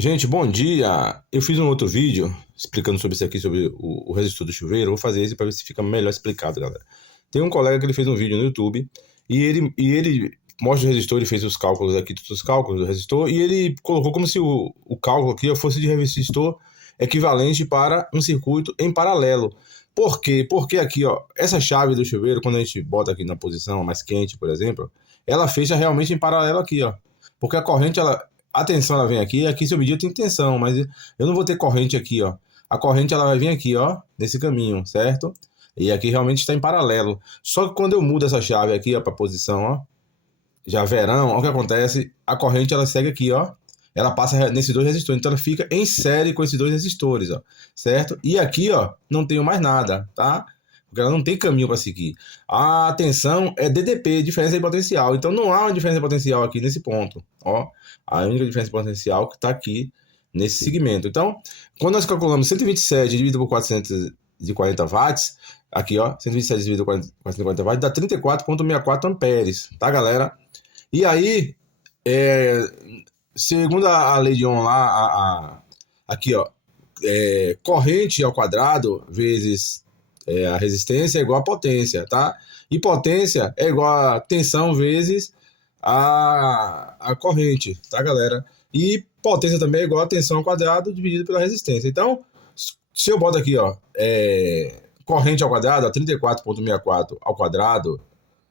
Gente, bom dia! Eu fiz um outro vídeo explicando sobre isso aqui, sobre o resistor do chuveiro. Eu vou fazer esse para ver se fica melhor explicado, galera. Tem um colega que ele fez um vídeo no YouTube e ele mostra o resistor, ele fez os cálculos aqui, todos os cálculos do resistor, e ele colocou como se o cálculo aqui fosse de resistor equivalente para um circuito em paralelo. Por quê? Porque aqui, ó, essa chave do chuveiro, quando a gente bota aqui na posição mais quente, por exemplo, ela fecha realmente em paralelo aqui, ó. Porque a corrente, a tensão ela vem aqui, aqui se eu medir eu tenho tensão, mas eu não vou ter corrente aqui, ó. A corrente ela vai vir aqui, ó, nesse caminho, certo? E aqui realmente está em paralelo. Só que quando eu mudo essa chave aqui, ó, para posição, ó, já verão, ó, o que acontece? A corrente ela segue aqui, ó. Ela passa nesses dois resistores, então ela fica em série com esses dois resistores, ó, certo? E aqui, ó, não tenho mais nada, tá? Porque ela não tem caminho para seguir. A tensão é DDP, diferença de potencial. Então não há uma diferença de potencial aqui nesse ponto, ó. A única diferença de potencial que está aqui nesse segmento. Então, quando nós calculamos 127 dividido por 440 watts, aqui, ó, 127 dividido por 440 watts dá 34,64 amperes, tá, galera? E aí, segundo a lei de Ohm lá, aqui, ó, corrente ao quadrado vezes a resistência é igual a potência, tá? E potência é igual a tensão vezes a corrente, tá, galera? E potência também é igual a tensão ao quadrado dividido pela resistência. Então, se eu boto aqui, ó, corrente ao quadrado, 34,64 ao quadrado,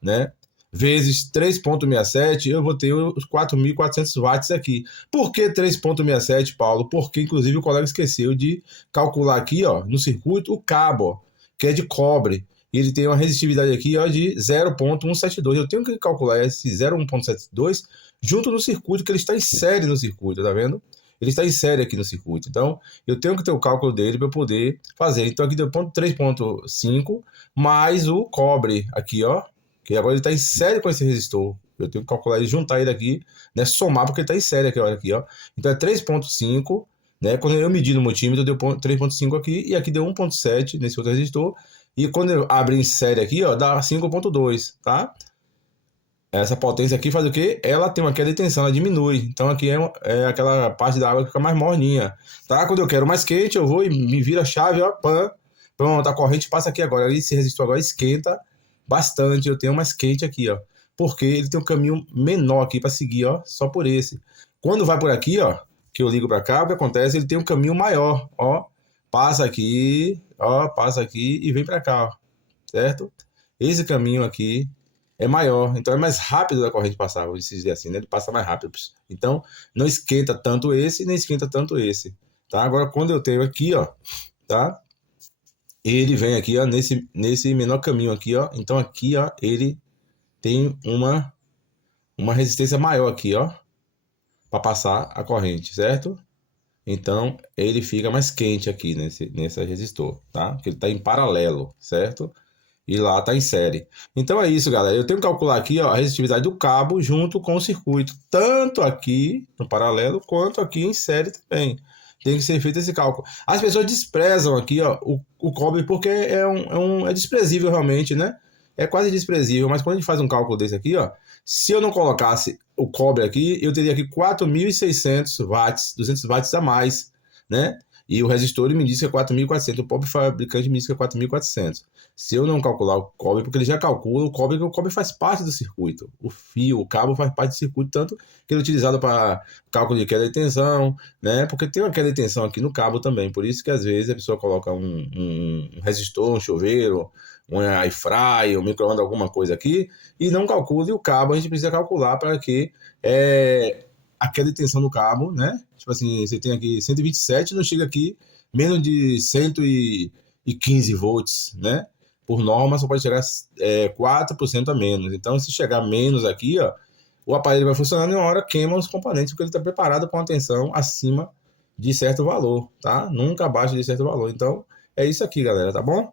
né? Vezes 3,67, eu vou ter os 4.400 watts aqui. Por que 3,67, Paulo? Porque, inclusive, o colega esqueceu de calcular aqui, ó, no circuito, o cabo, ó, que é de cobre. E ele tem uma resistividade aqui, ó, de 0,172. Eu tenho que calcular esse 0,172 junto no circuito, que ele está em série no circuito, tá vendo? Ele está em série aqui no circuito. Então, eu tenho que ter o cálculo dele para eu poder fazer. Então, aqui deu 3,5 mais o cobre aqui, ó, que agora ele está em série com esse resistor. Eu tenho que calcular ele, juntar ele aqui, né, somar, porque ele está em série aqui, olha aqui, ó. Então é 3,5, né? Quando eu medi no multímetro, deu 3,5 aqui, e aqui deu 1,7 nesse outro resistor. E quando eu abro em série aqui, ó, dá 5,2, tá? Essa potência aqui faz o quê? Ela tem uma queda de tensão, ela diminui. Então aqui é aquela parte da água que fica mais morninha, tá? Quando eu quero mais quente, eu vou e me vira a chave, ó, pã, pronto, a corrente passa aqui agora. Esse resistor agora esquenta bastante, eu tenho mais quente aqui, ó, porque ele tem um caminho menor aqui para seguir, ó, só por esse. Quando vai por aqui, ó, que eu ligo para cá, o que acontece? Ele tem um caminho maior, ó, passa aqui, ó, passa aqui e vem para cá, ó, certo? Esse caminho aqui é maior, então é mais rápido da corrente passar, vou dizer assim, né? Ele passa mais rápido. Então não esquenta tanto esse, nem esquenta tanto esse, tá? Agora quando eu tenho aqui, ó, tá? Ele vem aqui, ó, nesse menor caminho aqui, ó. Então aqui, ó, ele tem uma resistência maior aqui, ó, para passar a corrente, certo? Então ele fica mais quente aqui nesse resistor, tá? Porque ele está em paralelo, certo? E lá está em série. Então é isso, galera. Eu tenho que calcular aqui, ó, a resistividade do cabo junto com o circuito, tanto aqui no paralelo quanto aqui em série também. Tem que ser feito esse cálculo. As pessoas desprezam aqui, ó, o cobre porque é desprezível realmente, né? É quase desprezível, mas quando a gente faz um cálculo desse aqui, ó, se eu não colocasse o cobre aqui, eu teria aqui 4.600 watts, 200 watts a mais, né? E o resistor me diz que é 4.400, o próprio fabricante me diz que é 4.400. Se eu não calcular o cobre, porque ele já calcula o cobre faz parte do circuito. O fio, o cabo faz parte do circuito, tanto que ele é utilizado para cálculo de queda de tensão, né? Porque tem uma queda de tensão aqui no cabo também. Por isso que às vezes a pessoa coloca um resistor, um chuveiro, um air fry, um micro-ondas, alguma coisa aqui, e não calcula. E o cabo a gente precisa calcular para que a queda de tensão no cabo, né? Tipo assim, você tem aqui 127, não chega aqui menos de 115 volts, né? Por norma, só pode chegar 4% a menos. Então, se chegar menos aqui, ó, o aparelho vai funcionando e uma hora queima os componentes, porque ele está preparado para uma tensão acima de certo valor, tá? Nunca abaixo de certo valor. Então, é isso aqui, galera, tá bom?